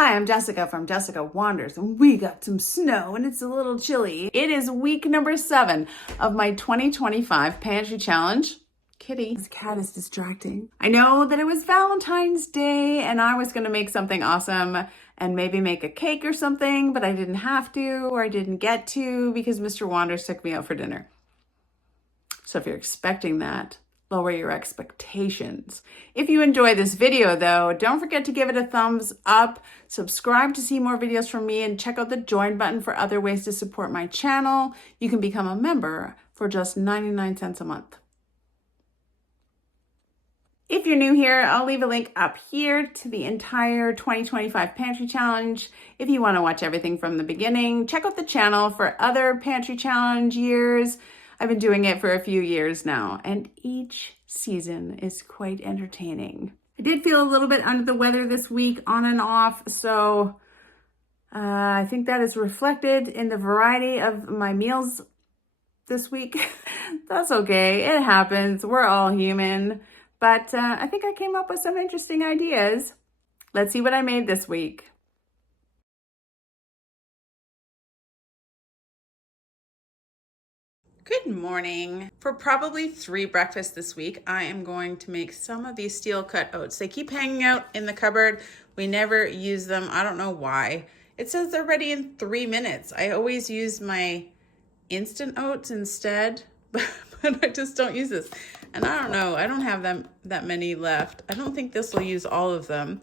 Hi, I'm Jessica from Jessica Wanders, and we got some snow and it's a little chilly. It is week number 7 of my 2025 pantry challenge. Kitty, this cat is distracting. I know that it was Valentine's Day and I was gonna make something awesome and maybe make a cake or something, but I didn't have to or I didn't get to because Mr. Wanders took me out for dinner. So if you're expecting that, lower your expectations. If you enjoy this video though, don't forget to give it a thumbs up, subscribe to see more videos from me, and check out the join button for other ways to support my channel. You can become a member for just 99 cents a month. If you're new here, I'll leave a link up here to the entire 2025 Pantry Challenge. If you want to watch everything from the beginning, check out the channel for other Pantry Challenge years. I've been doing it for a few years now, and each season is quite entertaining. I did feel a little bit under the weather this week, on and off, so I think that is reflected in the variety of my meals this week. That's okay, it happens, we're all human. But I think I came up with some interesting ideas. Let's see what I made this week. Good morning. For probably 3 breakfasts this week, I am going to make some of these steel cut oats. They keep hanging out in the cupboard. We never use them. I don't know why. It says they're ready in 3 minutes. I always use my instant oats instead, but I just don't use this. And I don't know, I don't have that many left. I don't think this will use all of them,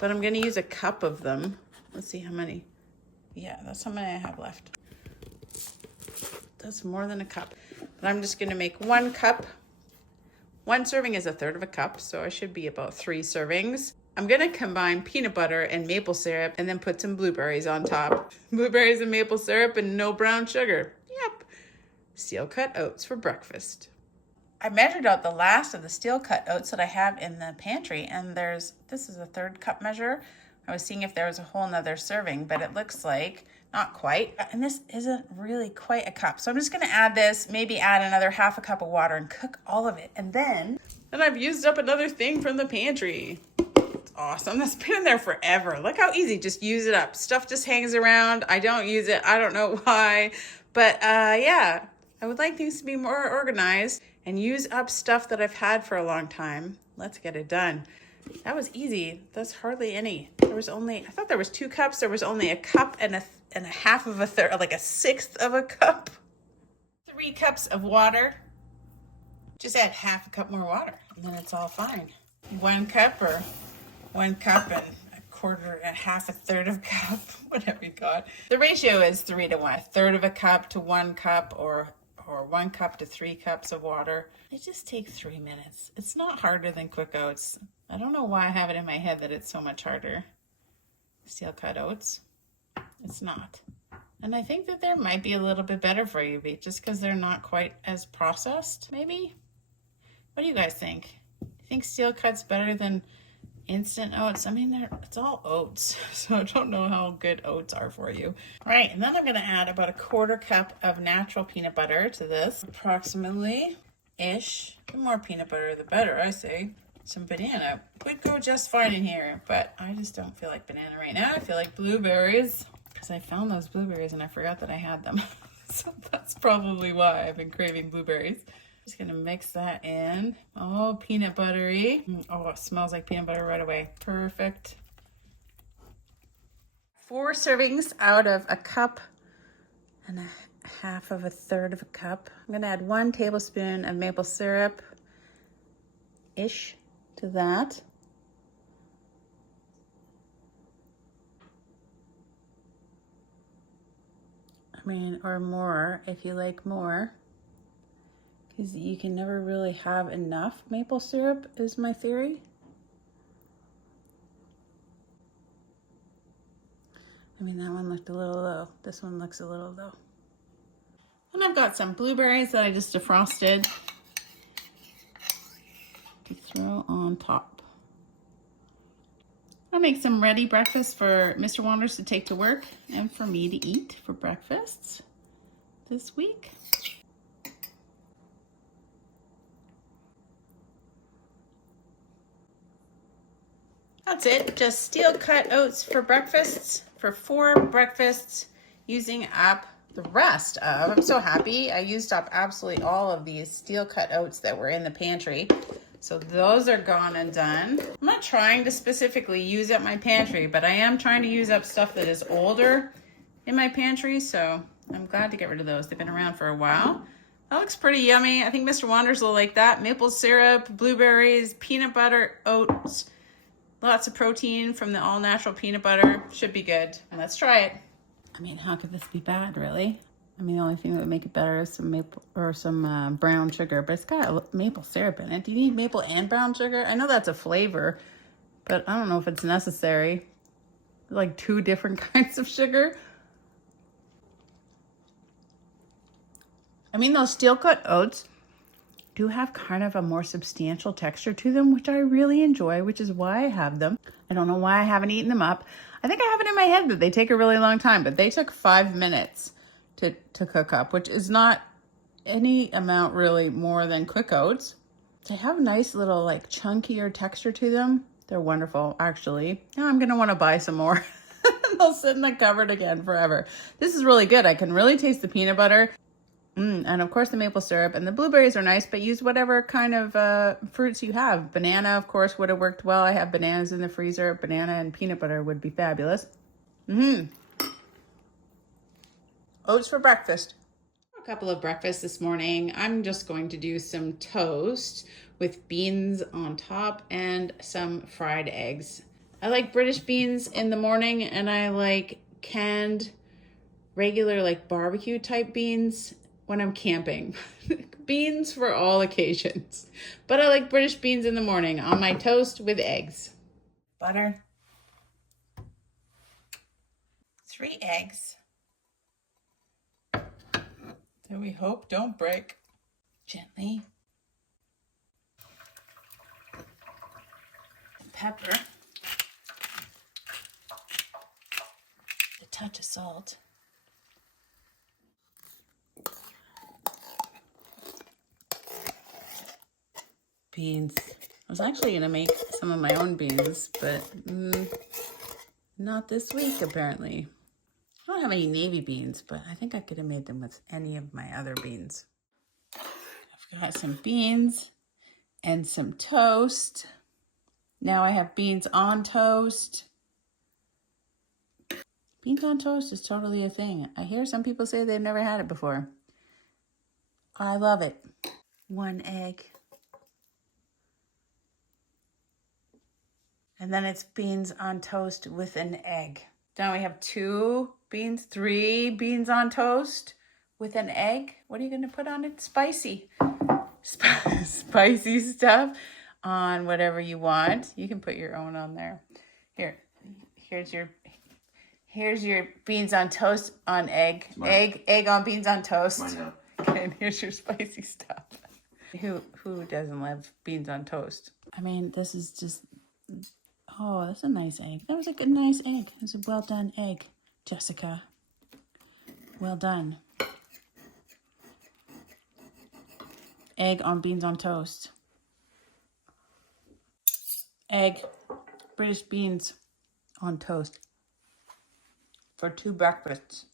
but I'm gonna use a cup of them. Let's see how many. Yeah, that's how many I have left. That's more than a cup. But I'm just gonna make 1 cup. 1 serving is 1/3 of a cup, so I should be about 3 servings. I'm gonna combine peanut butter and maple syrup and then put some blueberries on top. Blueberries and maple syrup and no brown sugar. Yep. Steel cut oats for breakfast. I measured out the last of the steel cut oats that I have in the pantry, and this is a 1/3 cup measure. I was seeing if there was a whole nother serving, but it looks like not quite. And this isn't really quite a cup. So I'm just gonna add this, maybe add another 1/2 cup of water and cook all of it. And then I've used up another thing from the pantry. It's awesome. That's been in there forever. Look how easy, just use it up. Stuff just hangs around. I don't use it. I don't know why, but yeah, I would like things to be more organized and use up stuff that I've had for a long time. Let's get it done. That was easy. That's hardly any. There was only, I thought there was 2 cups. There was only a cup and a 1/2 of a third, like a 1/6 of a cup. 3 cups of water. Just add 1/2 cup more water and then it's all fine. 1 cup or 1 cup and 1/4, 1/2, 1/3 of a cup, whatever you got. The ratio is 3 to 1, 1/3 of a cup to 1 cup, or 1 cup to 3 cups of water. It just takes 3 minutes. It's not harder than quick oats. I don't know why I have it in my head that it's so much harder. Steel cut oats. It's not. And I think that there might be a little bit better for you, just because they're not quite as processed, maybe? What do you guys think? Do you think steel cut's better than instant oats? I mean, it's all oats, so I don't know how good oats are for you. All right, and then I'm gonna add about 1/4 cup of natural peanut butter to this, approximately-ish. The more peanut butter, the better, I say. Some banana would go just fine in here, but I just don't feel like banana right now. I feel like blueberries, because I found those blueberries and I forgot that I had them. So that's probably why I've been craving blueberries. Just gonna mix that in. Oh, peanut buttery. Oh, it smells like peanut butter right away. Perfect. 4 servings out of a cup and 1/2 of a 1/3 of a cup. I'm gonna add 1 tablespoon of maple syrup-ish to that. I mean, or more if you like more. Because you can never really have enough maple syrup, is my theory. I mean, that one looked a little low. This one looks a little low. And I've got some blueberries that I just defrosted to throw on top. I'll make some ready breakfast for Mr. Wanders to take to work and for me to eat for breakfast this week. That's it. Just steel cut oats for breakfasts, for 4 breakfasts, using up the rest of. I'm so happy. I used up absolutely all of these steel cut oats that were in the pantry. So those are gone and done. I'm not trying to specifically use up my pantry, but I am trying to use up stuff that is older in my pantry. So I'm glad to get rid of those. They've been around for a while. That looks pretty yummy. I think Mr. Wonders will like that. Maple syrup, blueberries, peanut butter, oats. Lots of protein from the all-natural peanut butter. Should be good. Let's try it. I mean, how could this be bad, really? I mean, the only thing that would make it better is some maple or some brown sugar, but it's got maple syrup in it. Do you need maple and brown sugar? I know that's a flavor, but I don't know if it's necessary. Like 2 different kinds of sugar. I mean, those steel-cut oats do have kind of a more substantial texture to them, which I really enjoy, which is why I have them. I don't know why I haven't eaten them up. I think I have it in my head that they take a really long time, but they took 5 minutes to cook up, which is not any amount really more than quick oats. They have a nice little like chunkier texture to them. They're wonderful, actually. Now I'm gonna wanna buy some more. They'll sit in the cupboard again forever. This is really good. I can really taste the peanut butter. And of course the maple syrup, and the blueberries are nice, but use whatever kind of fruits you have. Banana, of course, would have worked well. I have bananas in the freezer. Banana and peanut butter would be fabulous. Oats for breakfast. A couple of breakfasts this morning. I'm just going to do some toast with beans on top and some fried eggs. I like British beans in the morning, and I like canned, regular, like barbecue type beans when I'm camping. Beans for all occasions. But I like British beans in the morning on my toast with eggs. Butter. 3 eggs. That we hope don't break. Gently. Pepper. A touch of salt. Beans. I was actually going to make some of my own beans, but not this week, apparently. I don't have any navy beans, but I think I could have made them with any of my other beans. I've got some beans and some toast. Now I have beans on toast. Beans on toast is totally a thing. I hear some people say they've never had it before. I love it. 1 egg. And then it's beans on toast with an egg. Now we have 2 beans, 3 beans on toast with an egg. What are you gonna put on it? Spicy. Spicy stuff on whatever you want. You can put your own on there. Here's your beans on toast on egg. Egg on beans on toast. Okay, and here's your spicy stuff. Who doesn't love beans on toast? I mean, this is just, oh, that's a nice egg. That was a good, nice egg. It was a well done egg, Jessica. Well done. Egg on beans on toast. Egg, British beans on toast for 2 breakfasts.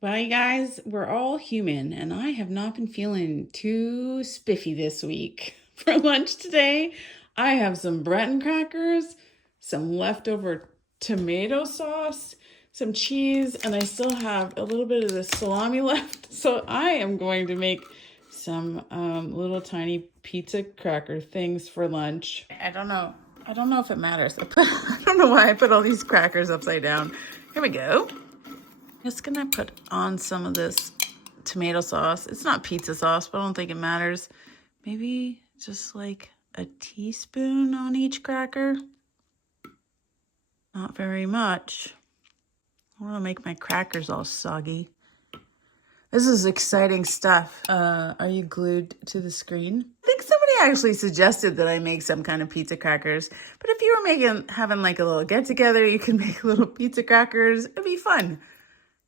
Well, you guys, we're all human, and I have not been feeling too spiffy this week. For lunch today, I have some Breton crackers, some leftover tomato sauce, some cheese, and I still have a little bit of the salami left. So I am going to make some little tiny pizza cracker things for lunch. I don't know if it matters. I don't know why I put all these crackers upside down. Here we go. Just gonna put on some of this tomato sauce. It's not pizza sauce, but I don't think it matters. Maybe just like a teaspoon on each cracker. Not very much. I want to make my crackers all soggy. This is exciting stuff. Are you glued to the screen? I think somebody actually suggested that I make some kind of pizza crackers. But if you were having like a little get together, you can make little pizza crackers. It'd be fun.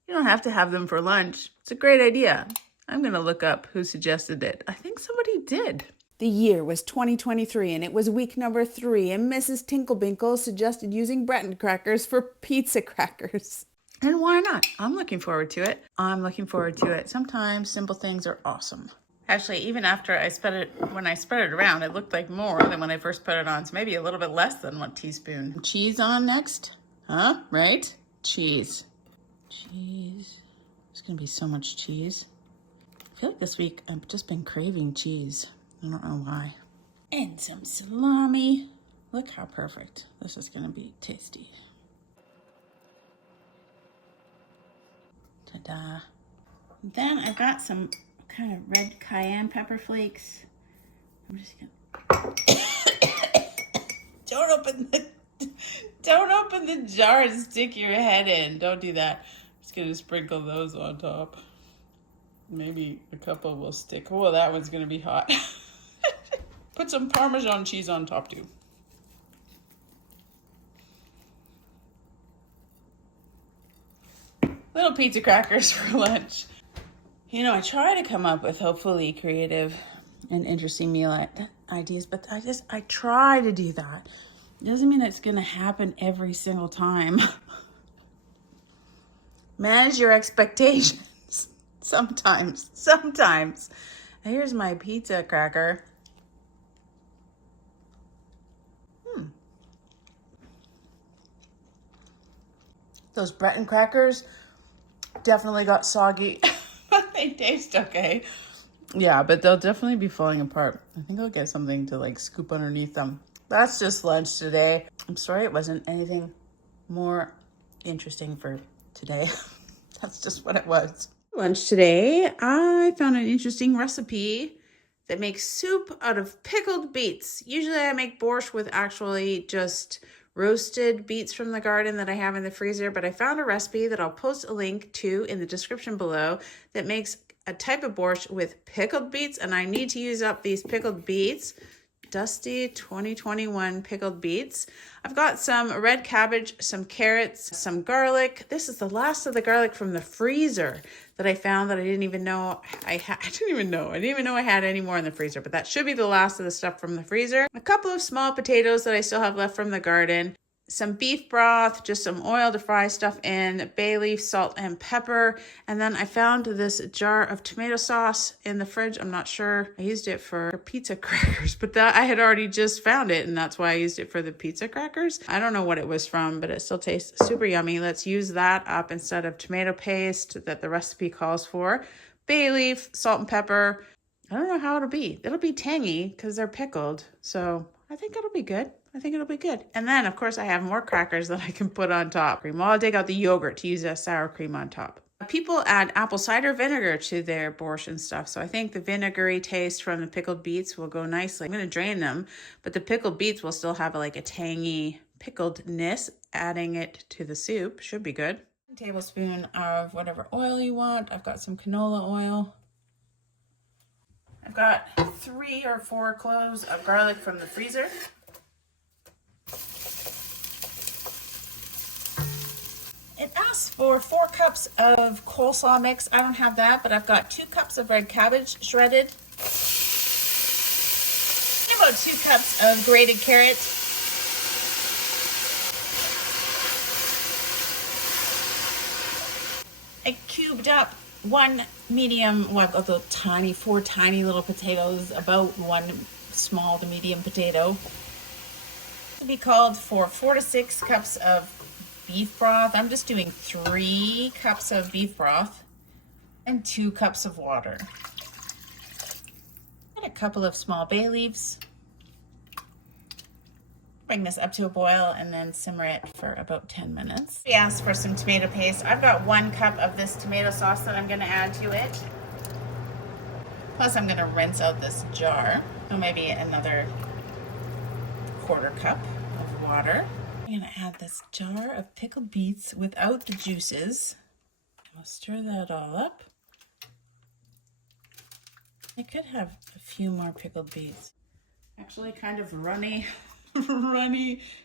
You don't have to have them for lunch. It's a great idea. I'm gonna look up who suggested it. I think somebody did. The year was 2023 and it was week number 3 and Mrs. Tinklebinkle suggested using Breton crackers for pizza crackers. And why not? I'm looking forward to it. I'm looking forward to it. Sometimes simple things are awesome. Actually, even after I spread it, when I spread it around, it looked like more than when I first put it on. So maybe a little bit less than 1 teaspoon. Cheese on next? Huh? Right? Cheese. Cheese. There's gonna be so much cheese. I feel like this week I've just been craving cheese. I don't know why. And some salami. Look how perfect. This is gonna be tasty. Ta-da. Then I've got some kind of red cayenne pepper flakes. I'm just gonna don't open the jar and stick your head in. Don't do that. I'm just gonna sprinkle those on top. Maybe a couple will stick. Oh, that one's gonna be hot. Put some Parmesan cheese on top too. Little pizza crackers for lunch. You know, I try to come up with hopefully creative and interesting meal ideas, but I try to do that. It doesn't mean it's gonna happen every single time. Manage your expectations. Sometimes. Here's my pizza cracker. Those Breton crackers definitely got soggy, but they taste okay. Yeah, but they'll definitely be falling apart. I think I'll get something to like scoop underneath them. That's just lunch today. I'm sorry it wasn't anything more interesting for today. That's just what it was. Lunch today, I found an interesting recipe that makes soup out of pickled beets. Usually I make borscht with actually just roasted beets from the garden that I have in the freezer, but I found a recipe that I'll post a link to in the description below that makes a type of borscht with pickled beets, and I need to use up these pickled beets. Dusty 2021 pickled beets. I've got some red cabbage, some carrots, some garlic. This is the last of the garlic from the freezer that I found that I didn't even know I had. I didn't even know I had any more in the freezer, but that should be the last of the stuff from the freezer. A couple of small potatoes that I still have left from the garden. Some beef broth, just some oil to fry stuff in, bay leaf, salt, and pepper. And then I found this jar of tomato sauce in the fridge. I'm not sure. I used it for pizza crackers, but that I had already just found it, and that's why I used it for the pizza crackers. I don't know what it was from, but it still tastes super yummy. Let's use that up instead of tomato paste that the recipe calls for. Bay leaf, salt, and pepper. I don't know how it'll be. It'll be tangy because they're pickled, so I think it'll be good. And then, of course, I have more crackers that I can put on top. Well, I'll take out the yogurt to use as sour cream on top. People add apple cider vinegar to their borscht and stuff, so I think the vinegary taste from the pickled beets will go nicely. I'm going to drain them, but the pickled beets will still have like a tangy pickledness. Adding it to the soup should be good. 1 tablespoon of whatever oil you want. I've got some canola oil. I've got 3 or 4 cloves of garlic from the freezer. It asks for 4 cups of coleslaw mix. I don't have that, but I've got 2 cups of red cabbage shredded. About 2 cups of grated carrot. I cubed up 1 medium, well, I've got the 4 tiny little potatoes, about 1 small to medium potato. To be called for 4 to 6 cups of beef broth. I'm just doing 3 cups of beef broth and 2 cups of water. And a couple of small bay leaves. Bring this up to a boil and then simmer it for about 10 minutes. We asked for some tomato paste. I've got 1 cup of this tomato sauce that I'm going to add to it. Plus I'm going to rinse out this jar. So maybe another 1/4 cup of water. I'm going to add this jar of pickled beets without the juices. I'll stir that all up. I could have a few more pickled beets. Actually kind of runny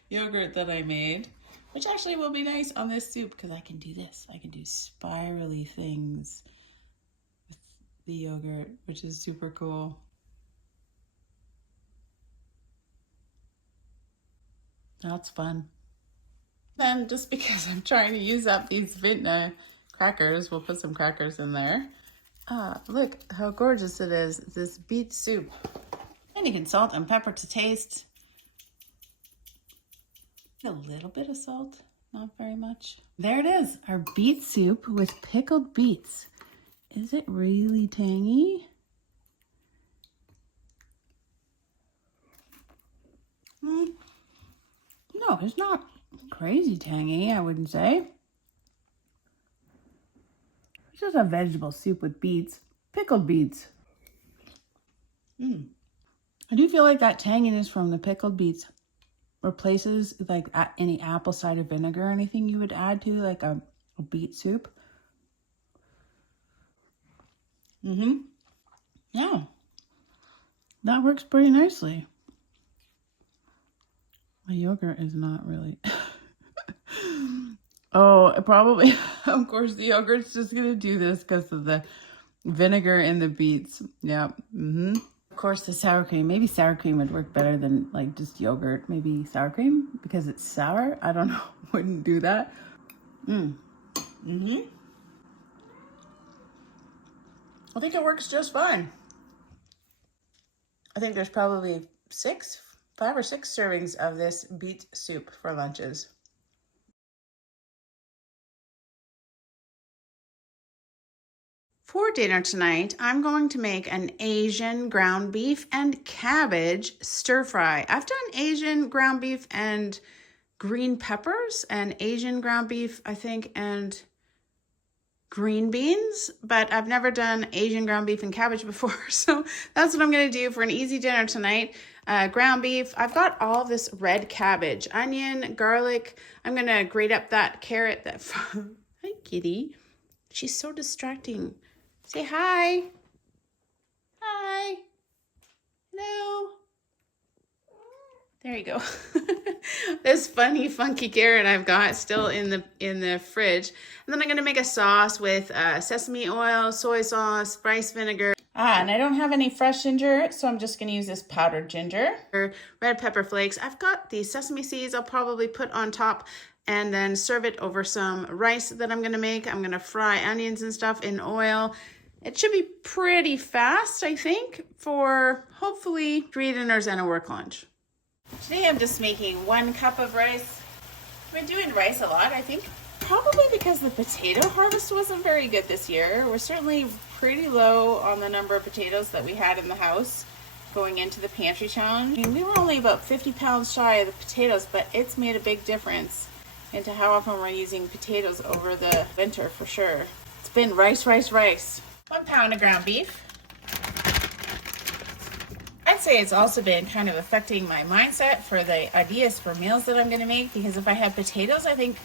yogurt that I made, which actually will be nice on this soup because I can do this. I can do spirally things with the yogurt, which is super cool. That's fun. Then just because I'm trying to use up these vintner crackers, we'll put some crackers in there. Look how gorgeous it is, this beet soup. And you can salt and pepper to taste. A little bit of salt, not very much. There it is, our beet soup with pickled beets. Is it really tangy? No, it's not crazy tangy, I wouldn't say. It's just a vegetable soup with beets, pickled beets. I do feel like that tanginess from the pickled beets replaces like any apple cider vinegar or anything you would add to like a beet soup. Yeah, that works pretty nicely. My yogurt is not really. Oh, probably, of course, the yogurt's just gonna do this because of the vinegar in the beets. Yeah. Of course, the sour cream. Maybe sour cream would work better than like just yogurt. Maybe sour cream because it's sour. I don't know. Wouldn't do that. I think it works just fine. I think there's probably 5 or 6 servings of this beet soup for lunches. For dinner tonight, I'm going to make an Asian ground beef and cabbage stir fry. I've done Asian ground beef and green peppers and Asian ground beef, I think, and green beans, but I've never done Asian ground beef and cabbage before. So that's what I'm going to do for an easy dinner tonight. Ground beef. I've got all this red cabbage, onion, garlic. I'm going to grate up that carrot. Hi, kitty. She's so distracting. Say hi. Hi. Hello. There you go. This funny, funky carrot I've got still in the fridge. And then I'm going to make a sauce with sesame oil, soy sauce, rice vinegar. And I don't have any fresh ginger, so I'm just going to use this powdered ginger. Red pepper flakes. I've got the sesame seeds I'll probably put on top and then serve it over some rice that I'm going to make. I'm going to fry onions and stuff in oil. It should be pretty fast, I think, for hopefully 3 dinners and a work lunch. Today I'm just making 1 cup of rice. I've been doing rice a lot, I think. Probably because the potato harvest wasn't very good this year. We're certainly pretty low on the number of potatoes that we had in the house going into the pantry challenge. I mean, we were only about 50 pounds shy of the potatoes, but it's made a big difference into how often we're using potatoes over the winter for sure. It's been rice, rice, rice. 1 pound of ground beef. I'd say it's also been kind of affecting my mindset for the ideas for meals that I'm going to make, because if I had potatoes, I think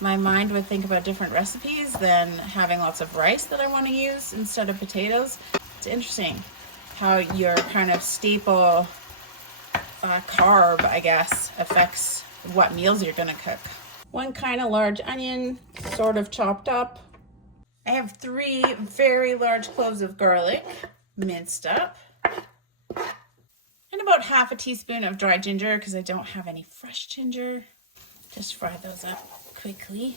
my mind would think about different recipes than having lots of rice that I want to use instead of potatoes. It's interesting how your kind of staple carb, I guess, affects what meals you're going to cook. 1 kind of large onion, sort of chopped up. I have 3 very large cloves of garlic, minced up. And about half a teaspoon of dry ginger because I don't have any fresh ginger. Just fry those up quickly.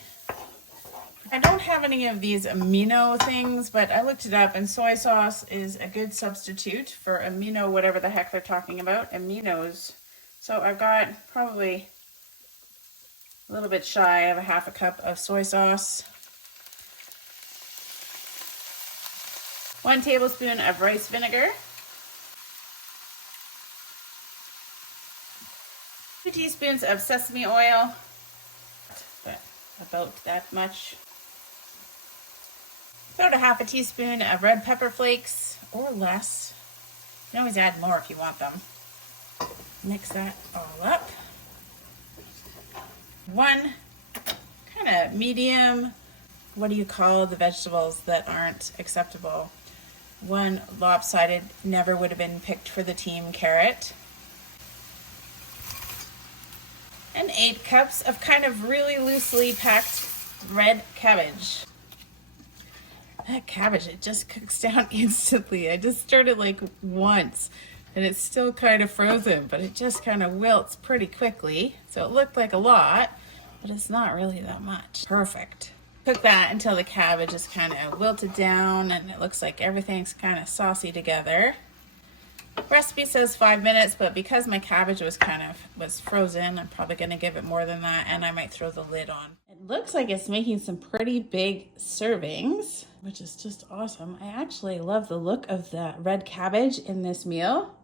I don't have any of these amino things, but I looked it up and soy sauce is a good substitute for amino, whatever the heck they're talking about, aminos. So I've got probably a little bit shy of a half a cup of soy sauce. 1 tablespoon of rice vinegar. 2 teaspoons of sesame oil, but about that much. About a half a teaspoon of red pepper flakes or less. You can always add more if you want them. Mix that all up. 1 kind of medium, what do you call the vegetables that aren't acceptable? 1 lopsided, never would have been picked for the team carrot. And 8 cups of kind of really loosely packed red cabbage. That cabbage, it just cooks down instantly. I just stirred it like once and it's still kind of frozen, but it just kind of wilts pretty quickly. So it looked like a lot, but it's not really that much. Perfect. Cook that until the cabbage is kind of wilted down and it looks like everything's kind of saucy together. Recipe says 5 minutes, but because my cabbage was frozen, I'm probably going to give it more than that, and I might throw the lid on. It looks like it's making some pretty big servings, which is just awesome. I actually love the look of the red cabbage in this meal.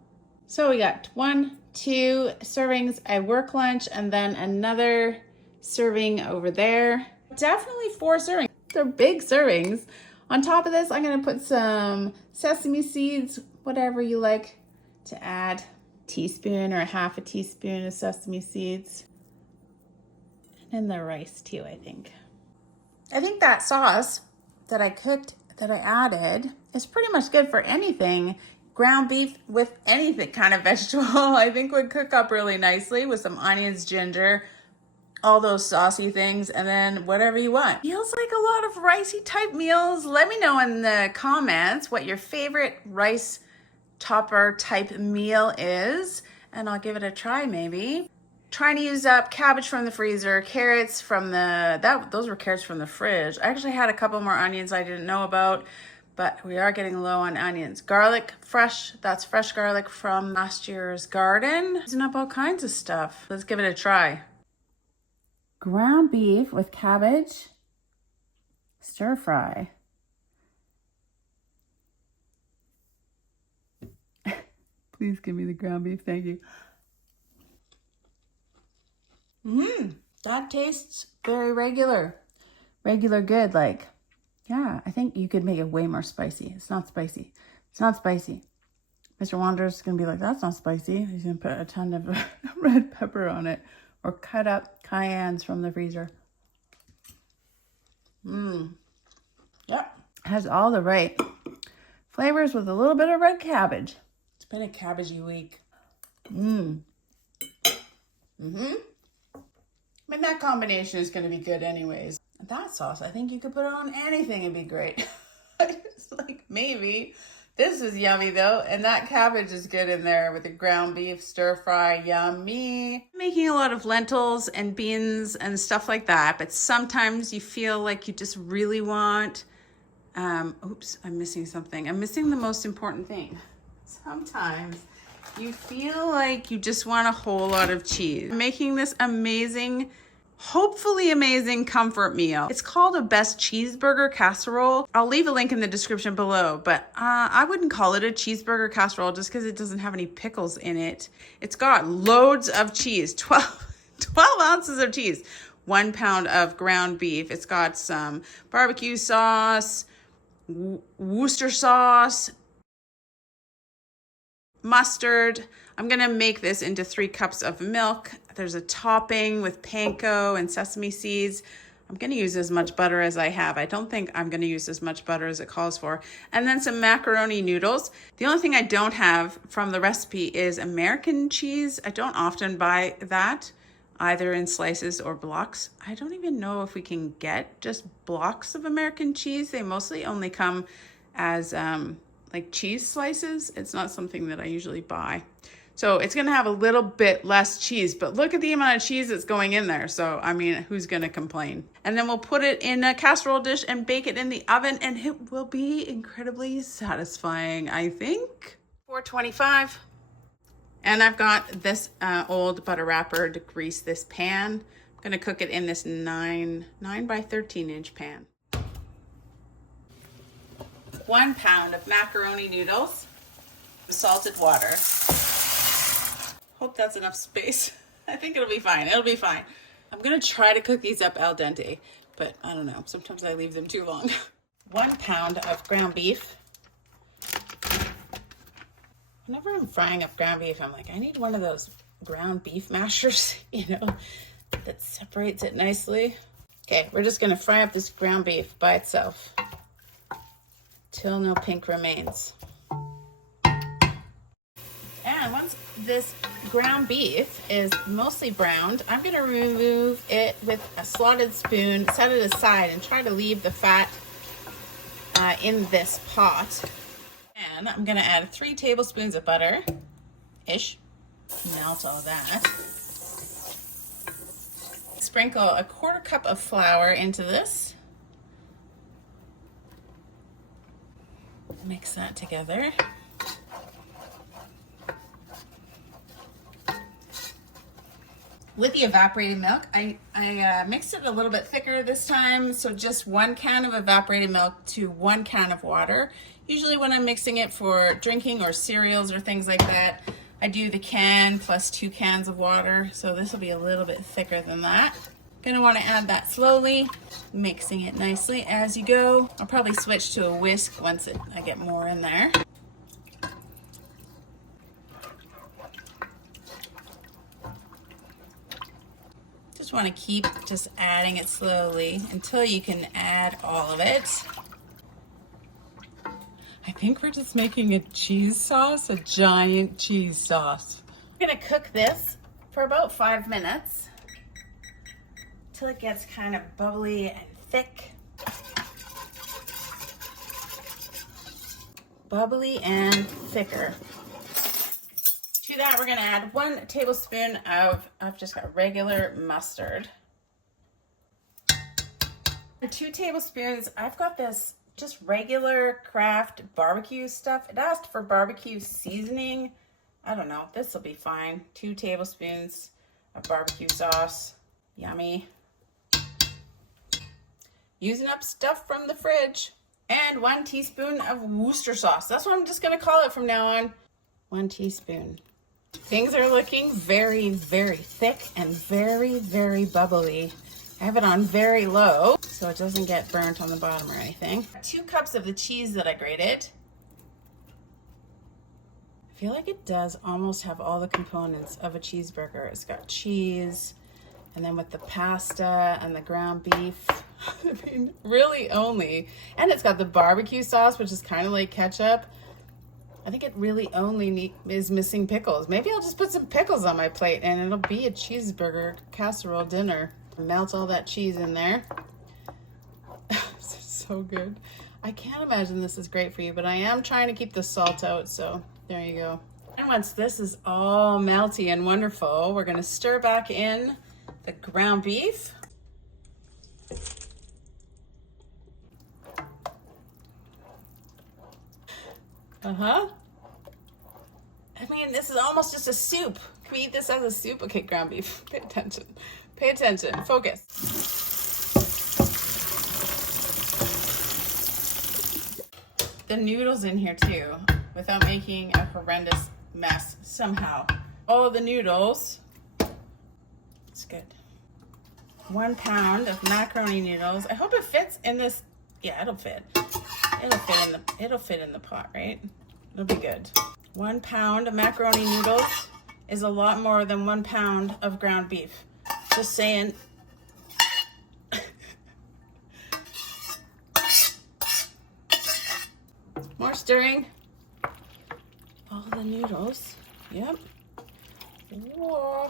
So we got 1, 2 servings at work lunch, and then another serving over there. Definitely 4 servings. They're big servings. On top of this, I'm going to put some sesame seeds, whatever you like to add. Teaspoon or half a teaspoon of sesame seeds. And the rice too, I think. I think that sauce that I cooked, that I added, is pretty much good for anything. Ground beef with anything kind of vegetable, I think would cook up really nicely with some onions, ginger, all those saucy things, and then whatever you want. Feels like a lot of ricey type meals. Let me know in the comments what your favorite rice topper type meal is, and I'll give it a try maybe. Trying to use up cabbage from the freezer, carrots from those were carrots from the fridge. I actually had a couple more onions I didn't know about, but we are getting low on onions. Garlic, fresh, that's fresh garlic from last year's garden. Using up all kinds of stuff. Let's give it a try. Ground beef with cabbage, stir fry. Please give me the ground beef, thank you. That tastes very regular. Regular good, like, yeah, I think you could make it way more spicy. It's not spicy. It's not spicy. Mr. Wanderer's gonna be like, that's not spicy. He's gonna put a ton of red pepper on it or cut up cayennes from the freezer. Yep. Has all the right flavors with a little bit of red cabbage. It's been a cabbagey week. I mean, that combination is going to be good anyways. That sauce, I think you could put it on anything and be great. It's like, maybe. This is yummy though, and that cabbage is good in there with the ground beef, stir fry, yummy. Making a lot of lentils and beans and stuff like that, but sometimes you feel like you just really want, oops, I'm missing something. I'm missing the most important thing. Sometimes you feel like you just want a whole lot of cheese. I'm making this amazing, hopefully amazing comfort meal. It's called a best cheeseburger casserole. I'll leave a link in the description below, but I wouldn't call it a cheeseburger casserole just because it doesn't have any pickles in it. It's got loads of cheese, 12 ounces of cheese, 1 pound of ground beef. It's got some barbecue sauce, Worcester sauce, mustard. I'm gonna make this into 3 cups of milk. There's a topping with panko and sesame seeds. I'm gonna use as much butter as I have. I don't think I'm gonna use as much butter as it calls for. And then some macaroni noodles. The only thing I don't have from the recipe is American cheese. I don't often buy that, either in slices or blocks. I don't even know if we can get just blocks of American cheese. They mostly only come as like cheese slices. It's not something that I usually buy. So it's gonna have a little bit less cheese, but look at the amount of cheese that's going in there. So, I mean, who's gonna complain? And then we'll put it in a casserole dish and bake it in the oven, and it will be incredibly satisfying, I think. 425. And I've got this old butter wrapper to grease this pan. I'm gonna cook it in this 9 by 13 inch pan. 1 pound of macaroni noodles, salted water. Hope that's enough space. I think it'll be fine. It'll be fine. I'm gonna try to cook these up al dente, but I don't know. Sometimes I leave them too long. 1 pound of ground beef. Whenever I'm frying up ground beef, I'm like, I need one of those ground beef mashers, you know, that separates it nicely. Okay, we're just gonna fry up this ground beef by itself till no pink remains. And once this ground beef is mostly browned, I'm gonna remove it with a slotted spoon, set it aside, and try to leave the fat in this pot. And I'm gonna add 3 tablespoons of butter-ish. Melt all that. Sprinkle a 1/4 cup of flour into this. Mix that together. With the evaporated milk, I mixed it a little bit thicker this time, so just 1 can of evaporated milk to 1 can of water. Usually when I'm mixing it for drinking or cereals or things like that, I do the can plus 2 cans of water, so this will be a little bit thicker than that. Gonna want to add that slowly, mixing it nicely as you go. I'll probably switch to a whisk once I get more in there. Just want to keep just adding it slowly until you can add all of it. I think we're just making a cheese sauce, a giant cheese sauce. I'm gonna cook this for about 5 minutes till it gets kind of bubbly and thick. Bubbly and thicker. To that, we're gonna add 1 tablespoon of, I've just got regular mustard. And 2 tablespoons, I've got this just regular Kraft barbecue stuff. It asked for barbecue seasoning. I don't know, this will be fine. 2 tablespoons of barbecue sauce. Yummy. Using up stuff from the fridge. And 1 teaspoon of Worcester sauce. That's what I'm just gonna call it from now on. 1 teaspoon. Things are looking very, very thick and very, very bubbly. I have it on very low so it doesn't get burnt on the bottom or anything. 2 cups of the cheese that I grated. I feel like it does almost have all the components of a cheeseburger. It's got cheese, and then with the pasta and the ground beef, I mean, really only. And it's got the barbecue sauce, which is kind of like ketchup. I think it really only is missing pickles. Maybe I'll just put some pickles on my plate and it'll be a cheeseburger casserole dinner. Melt all that cheese in there. This is so good. I can't imagine this is great for you, but I am trying to keep the salt out, so there you go. And once this is all melty and wonderful, we're gonna stir back in the ground beef. I mean, this is almost just a soup. Can we eat this as a soup? Okay, ground beef, pay attention. Pay attention, focus. The noodles in here too, without making a horrendous mess somehow. All the noodles, it's good. 1 pound of macaroni noodles. I hope it fits in this. Yeah, it'll fit. It'll fit in the pot, right? It'll be good. 1 pound of macaroni noodles is a lot more than 1 pound of ground beef. Just saying. More stirring. All the noodles. Yep. Whoa.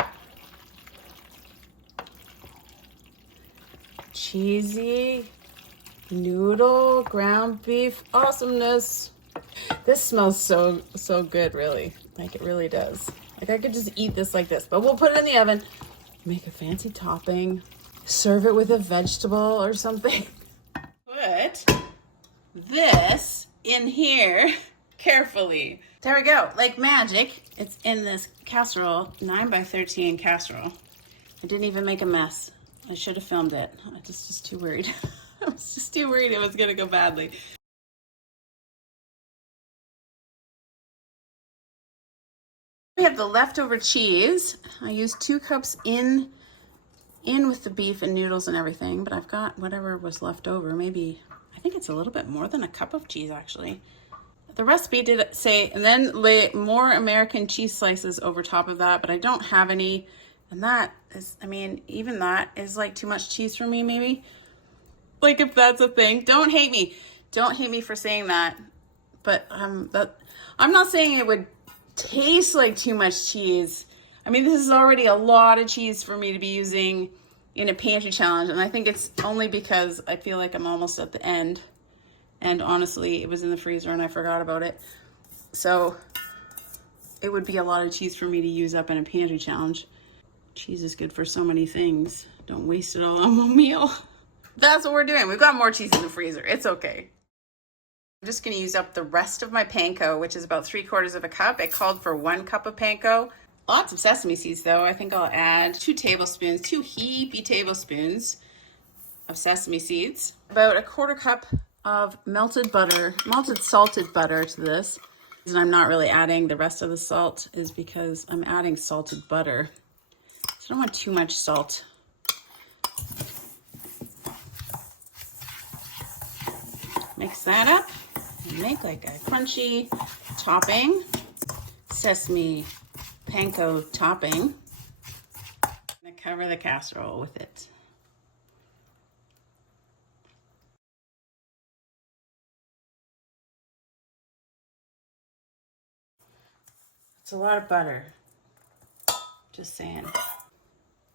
Cheesy noodle ground beef awesomeness. This smells so good, really. Like, it really does. Like, I could just eat this like this, but we'll put it in the oven, make a fancy topping, serve it with a vegetable or something. Put this in here carefully. There we go, like magic. It's in this casserole, 9 by 13 casserole. I didn't even make a mess. I should have filmed it. I was just too worried. I was just too worried it was gonna go badly. We have the leftover cheese. I used 2 cups in with the beef and noodles and everything, but I've got whatever was left over. Maybe, I think it's a little bit more than a cup of cheese actually. The recipe did say, and then lay more American cheese slices over top of that, but I don't have any. And that is, I mean, even that is like too much cheese for me, maybe. Like, if that's a thing. Don't hate me. Don't hate me for saying that. But I'm not saying it would taste like too much cheese. I mean, this is already a lot of cheese for me to be using in a pantry challenge, and I think it's only because I feel like I'm almost at the end And honestly, it was in the freezer and I forgot about it. So it would be a lot of cheese for me to use up in a pantry challenge. Cheese is good for so many things. Don't waste it all on one meal. That's what we're doing. We've got more cheese in the freezer. It's okay. I'm just gonna use up the rest of my panko, which is about 3/4 of a cup. It called for 1 cup of panko. Lots of sesame seeds though. I think I'll add 2 tablespoons, 2 heapy tablespoons of sesame seeds. About 1/4 cup of melted butter, melted salted butter to this. And I'm not really adding the rest of the salt is because I'm adding salted butter. So I don't want too much salt. Mix that up and make like a crunchy topping, sesame panko topping. I'm gonna cover the casserole with it. It's a lot of butter. Just saying.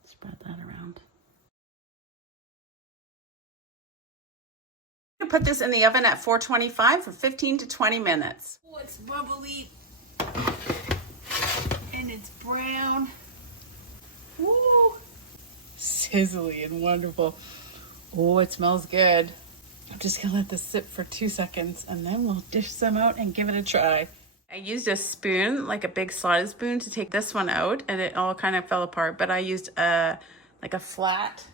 Spread that around. I'm gonna put this in the oven at 425 for 15 to 20 minutes. Oh, it's bubbly and it's brown. Woo! Sizzly and wonderful. Oh, it smells good. I'm just gonna let this sit for 2 seconds and then we'll dish some out and give it a try. I used a spoon, like a big slotted spoon, to take this one out and it all kind of fell apart, but I used like a flat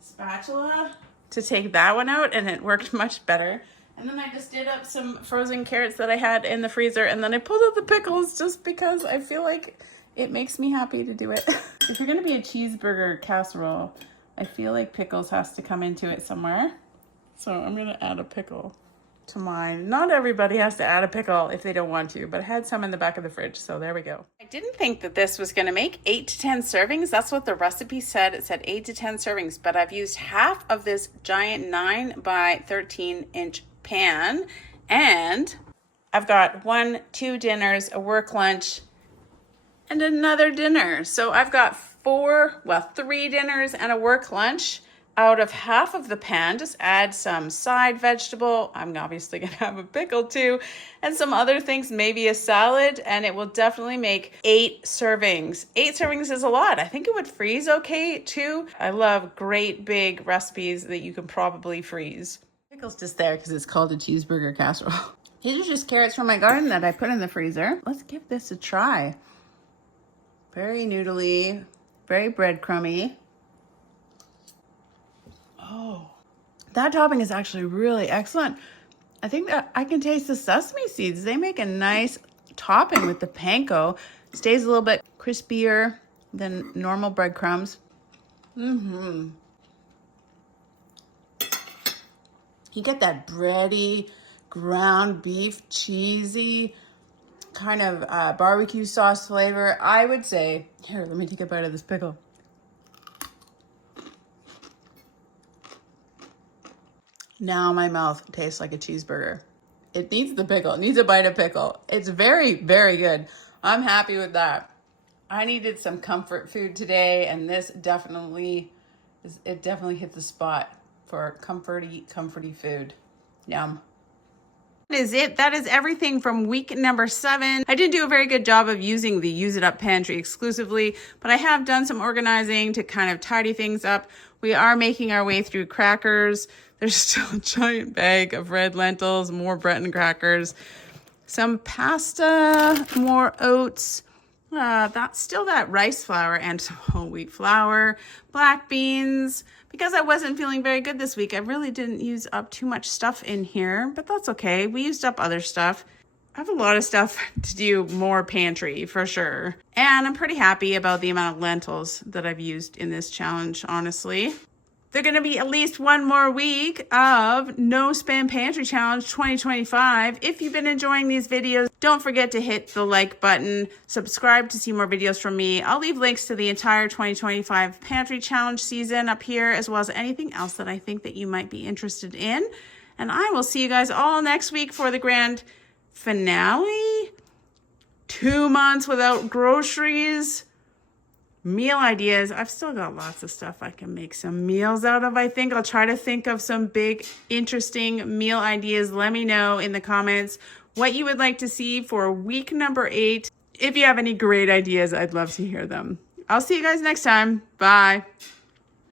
spatula to take that one out and it worked much better. And then I just did up some frozen carrots that I had in the freezer and then I pulled out the pickles just because I feel like it makes me happy to do it. If you're gonna be a cheeseburger casserole, I feel like pickles has to come into it somewhere. So I'm gonna add a pickle to mine. Not everybody has to add a pickle if they don't want to, but I had some in the back of the fridge, so there we go. I didn't think that this was gonna make 8 to 10 servings. That's what the recipe said. It said 8 to 10 servings, but I've used half of this giant 9 by 13 inch pan, and I've got 2 dinners, a work lunch, and another dinner. So I've got 3 dinners and a work lunch out of half of the pan. Just add some side vegetable. I'm obviously gonna have a pickle too, and some other things, maybe a salad, and it will definitely make 8 servings. 8 servings is a lot. I think it would freeze okay too. I love great big recipes that you can probably freeze. Pickle's just there because it's called a cheeseburger casserole. These are just carrots from my garden that I put in the freezer. Let's give this a try. Very noodly, very breadcrumby. Oh, that topping is actually really excellent. I think that I can taste the sesame seeds. They make a nice topping with the panko. Stays a little bit crispier than normal breadcrumbs. You get that bready, ground beef, cheesy, kind of barbecue sauce flavor. I would say, here, let me take a bite of this pickle. Now my mouth tastes like a cheeseburger. It needs the pickle. It needs a bite of pickle. It's very, very good. I'm happy with that. I needed some comfort food today, and this definitely hit the spot for comforty food. Yum. That is it. That is everything from week number 7. I didn't do a very good job of using the Use It Up pantry exclusively, but I have done some organizing to kind of tidy things up. We are making our way through crackers. There's still a giant bag of red lentils, more Breton crackers, some pasta, more oats, that's still that rice flour and some whole wheat flour, black beans. Because I wasn't feeling very good this week, I really didn't use up too much stuff in here, but that's okay. We used up other stuff. I have a lot of stuff to do more pantry for sure. And I'm pretty happy about the amount of lentils that I've used in this challenge, honestly. They're going to be at least one more week of No Spend Pantry Challenge 2025. If you've been enjoying these videos, don't forget to hit the like button, subscribe to see more videos from me. I'll leave links to the entire 2025 Pantry Challenge season up here, as well as anything else that I think that you might be interested in. And I will see you guys all next week for the grand finale. 2 months without groceries. Meal ideas. I've still got lots of stuff I can make some meals out of, I think. I'll try to think of some big, interesting meal ideas. Let me know in the comments what you would like to see for week number 8. If you have any great ideas, I'd love to hear them. I'll see you guys next time. Bye.